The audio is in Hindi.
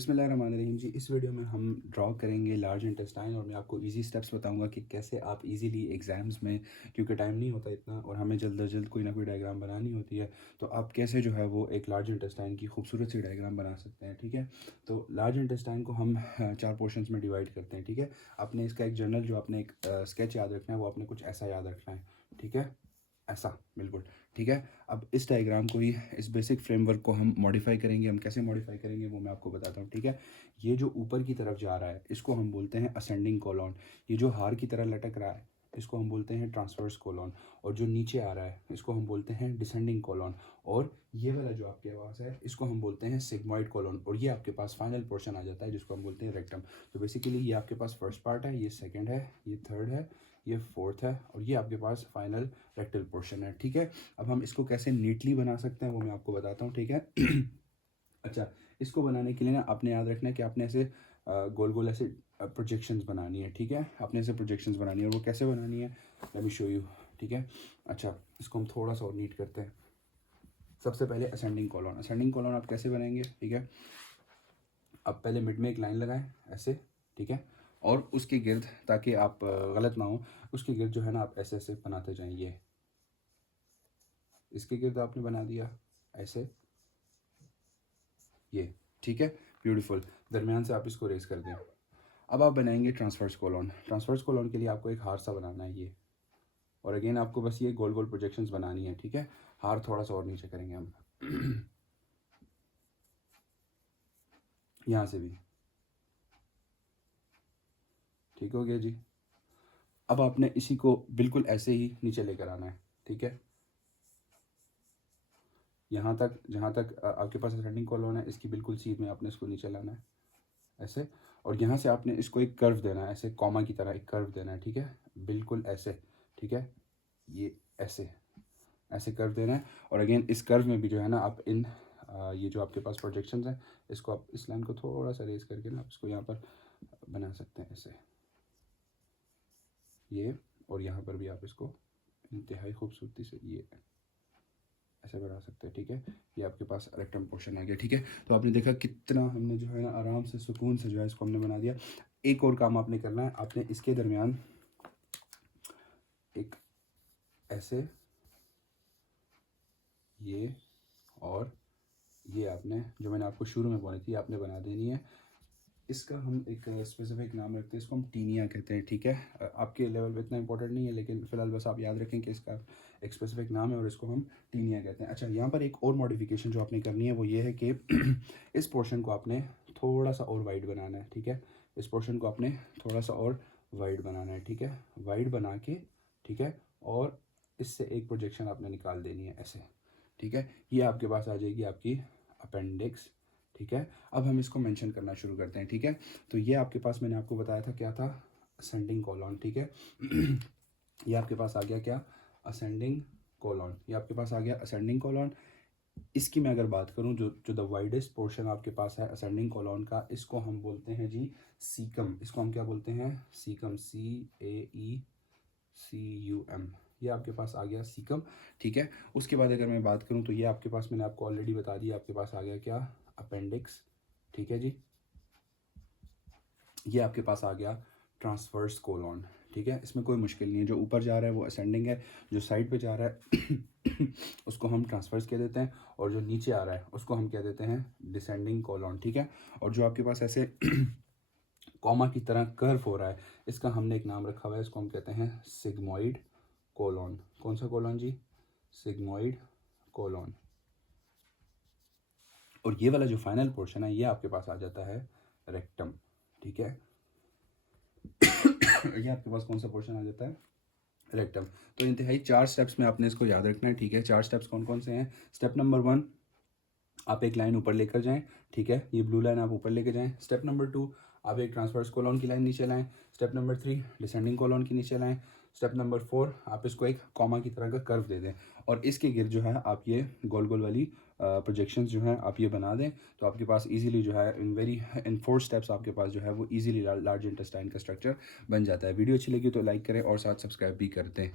बिस्मिल्लाहिर्रहमानिर्रहीम जी। इस वीडियो में हम ड्रॉ करेंगे लार्ज इंटेस्टाइन और मैं आपको इजी स्टेप्स बताऊंगा कि कैसे आप इजीली एग्ज़ाम्स में, क्योंकि टाइम नहीं होता इतना और हमें जल्द अज जल्द कोई ना कोई डायग्राम बनानी होती है, तो आप कैसे जो है वो एक लार्ज इंटेस्टाइन की खूबसूरत सी डायग्राम बना सकते हैं। ठीक है, तो लार्ज इंटेस्टाइन को हम चार पोर्शंस में डिवाइड करते हैं। ठीक है, आपने इसका एक जर्नल जो आपने एक स्केच याद रखना है वो आपने कुछ ऐसा याद रखना है। ठीक है, ऐसा बिल्कुल। ठीक है, अब इस डायग्राम को ही, इस बेसिक फ्रेमवर्क को हम मॉडिफाई करेंगे। हम कैसे मॉडिफाई करेंगे वो मैं आपको बताता हूँ। ठीक है, ये जो ऊपर की तरफ जा रहा है इसको हम बोलते हैं असेंडिंग कोलॉन। ये जो हार की तरह लटक रहा है इसको हम बोलते हैं ट्रांसवर्स कोलॉन। और जो नीचे आ रहा है इसको हम बोलते हैं डिसेंडिंग कोलॉन। और ये वाला जो आपके पास है इसको हम बोलते हैं सिग्मॉइड कोलॉन। और ये आपके पास फाइनल पोर्शन आ जाता है जिसको हम बोलते हैं रेक्टम। तो बेसिकली ये आपके पास फर्स्ट पार्ट है, ये सेकेंड है, ये थर्ड है, ये फोर्थ है और ये आपके पास फाइनल रेक्टल पोर्शन है। ठीक है, अब हम इसको कैसे नीटली बना सकते हैं वो मैं आपको बताता हूँ। ठीक है अच्छा, इसको बनाने के लिए ना आपने याद रखना है कि आपने ऐसे गोल गोल ऐसे प्रोजेक्शंस बनानी है। ठीक है, आपने ऐसे प्रोजेक्शंस बनानी है और वो कैसे बनानी है, लेट मी शो यू। ठीक है, अच्छा इसको हम थोड़ा सा और नीट करते हैं। सबसे पहले असेंडिंग कॉलम। असेंडिंग कॉलम आप कैसे बनाएंगे? ठीक है, अब पहले मिड में एक लाइन लगाएं ऐसे। ठीक है, और उसके गिर्द, ताकि आप गलत ना हो, उसके गिर्द जो है ना आप ऐसे ऐसे बनाते जाएंगे। इसके गिर्द आपने बना दिया ऐसे, ये। ठीक है, ब्यूटीफुल। दरमियान से आप इसको रेस कर दें। अब आप बनाएंगे ट्रांसफर्स कोलॉन। ट्रांसफर्स कोलॉन के लिए आपको एक हार सा बनाना है ये, और अगेन आपको बस ये गोल गोल प्रोजेक्शंस बनानी है। ठीक है, हार थोड़ा सा और नीचे करेंगे हम यहाँ से भी। ठीक हो गया जी। अब आपने इसी को बिल्कुल ऐसे ही नीचे लेकर आना है। ठीक है, यहाँ तक, जहाँ तक आपके पास असेंडिंग कॉलम है इसकी बिल्कुल सीध में आपने इसको नीचे लाना है ऐसे। और यहाँ से आपने इसको एक कर्व देना है, ऐसे कॉमा की तरह एक कर्व देना है। ठीक है, बिल्कुल ऐसे। ठीक है, ये ऐसे ऐसे कर्व देना है। और अगेन इस कर्व में भी जो है ना आप इन ये जो आपके पास प्रोजेक्शंस हैं इसको आप इस लाइन को थोड़ा सा रेस करके ना आप इसको यहाँ पर बना सकते हैं ऐसे, ये। और यहाँ पर भी आप इसको इंतहाई खूबसूरती से ये ऐसे बना सकते हैं। ठीक है, ये आपके पास रेक्टम पोर्शन आ गया। ठीक है, तो आपने देखा कितना हमने जो है ना आराम से सुकून से जो है इसको हमने बना दिया। एक और काम आपने करना है, आपने इसके दरमियान एक ऐसे, ये और ये आपने, जो मैंने आपको शुरू में बोली थी, आपने बना देनी है। इसका हम एक स्पेसिफिक नाम रखते हैं, इसको हम टीनिया कहते हैं। ठीक है, आपके लेवल पे इतना इंपॉर्टेंट नहीं है, लेकिन फ़िलहाल बस आप याद रखें कि इसका एक स्पेसिफिक नाम है और इसको हम टीनिया कहते हैं। अच्छा, यहाँ पर एक और मॉडिफिकेशन जो आपने करनी है वो ये है कि इस पोर्शन को आपने थोड़ा सा और वाइड बनाना है। ठीक है, इस पोर्शन को आपने थोड़ा सा और वाइड बनाना है। ठीक है, वाइड बना के, ठीक है, और इससे एक प्रोजेक्शन आपने निकाल देनी है ऐसे। ठीक है, ये आपके पास आ जाएगी आपकी अपेंडिक्स। ठीक है, अब हम इसको मेंशन करना शुरू करते हैं। ठीक है, तो ये आपके पास, मैंने आपको बताया था क्या था, असेंडिंग कॉलम। ठीक है ये आपके पास आ गया क्या, असेंडिंग कॉलम। ये आपके पास आ गया असेंडिंग कॉलम। इसकी मैं अगर बात करूं, जो जो द वाइडेस्ट पोर्शन आपके पास है असेंडिंग कॉलम का, इसको हम बोलते हैं जी सीकम। इसको हम क्या बोलते हैं? Caecum, CAECUM। ये आपके पास आ गया सीकम। ठीक है, उसके बाद अगर मैं बात करूं तो ये आपके पास, मैंने आपको ऑलरेडी बता दिया, आपके पास आ गया क्या, अपेंडिक्स। ठीक है जी, ये आपके पास आ गया ट्रांसवर्स कोलॉन। ठीक है, इसमें कोई मुश्किल नहीं है। जो ऊपर जा रहा है वो असेंडिंग है, जो साइड पे जा रहा है उसको हम ट्रांसवर्स कह देते हैं, और जो नीचे आ रहा है उसको हम कह देते हैं डिसेंडिंग कोलॉन। ठीक है, और जो आपके पास ऐसे कॉमा की तरह कर्व हो रहा है, इसका हमने एक नाम रखा हुआ है, इसको हम कहते हैं सिग्मॉइड कोलॉन। कौन सा कोलॉन जी? Sigmoid colon. और ये वाला जो फाइनल पोर्शन है ये आपके पास आ जाता है रेक्टम। ठीक है ये आपके पास कौन सा पोर्शन आ जाता है? रेक्टम। तो इंतहाई 4 स्टेप्स में आपने इसको याद रखना है। ठीक है, 4 स्टेप्स कौन कौन से हैं? स्टेप नंबर 1, आप एक लाइन ऊपर लेकर जाएं। ठीक है, ये ब्लू लाइन आप ऊपर लेकर जाएं। स्टेप नंबर 2, आप एक ट्रांसवर्स कोलॉन की लाइन नीचे लाएं। स्टेप नंबर 3, डिसेंडिंग कोलॉन की नीचे लाएं। स्टेप नंबर 4, आप इसको एक कॉमा की तरह का कर्व दे दें, और इसके गिर्द जो है आप ये गोल गोल वाली प्रोजेक्शंस जो हैं आप ये बना दें। तो आपके पास इजीली जो है इन 4 स्टेप्स आपके पास जो है वो इजीली लार्ज इंटेस्टाइन का स्ट्रक्चर बन जाता है। वीडियो अच्छी लगी तो लाइक करें और साथ सब्सक्राइब भी कर दें।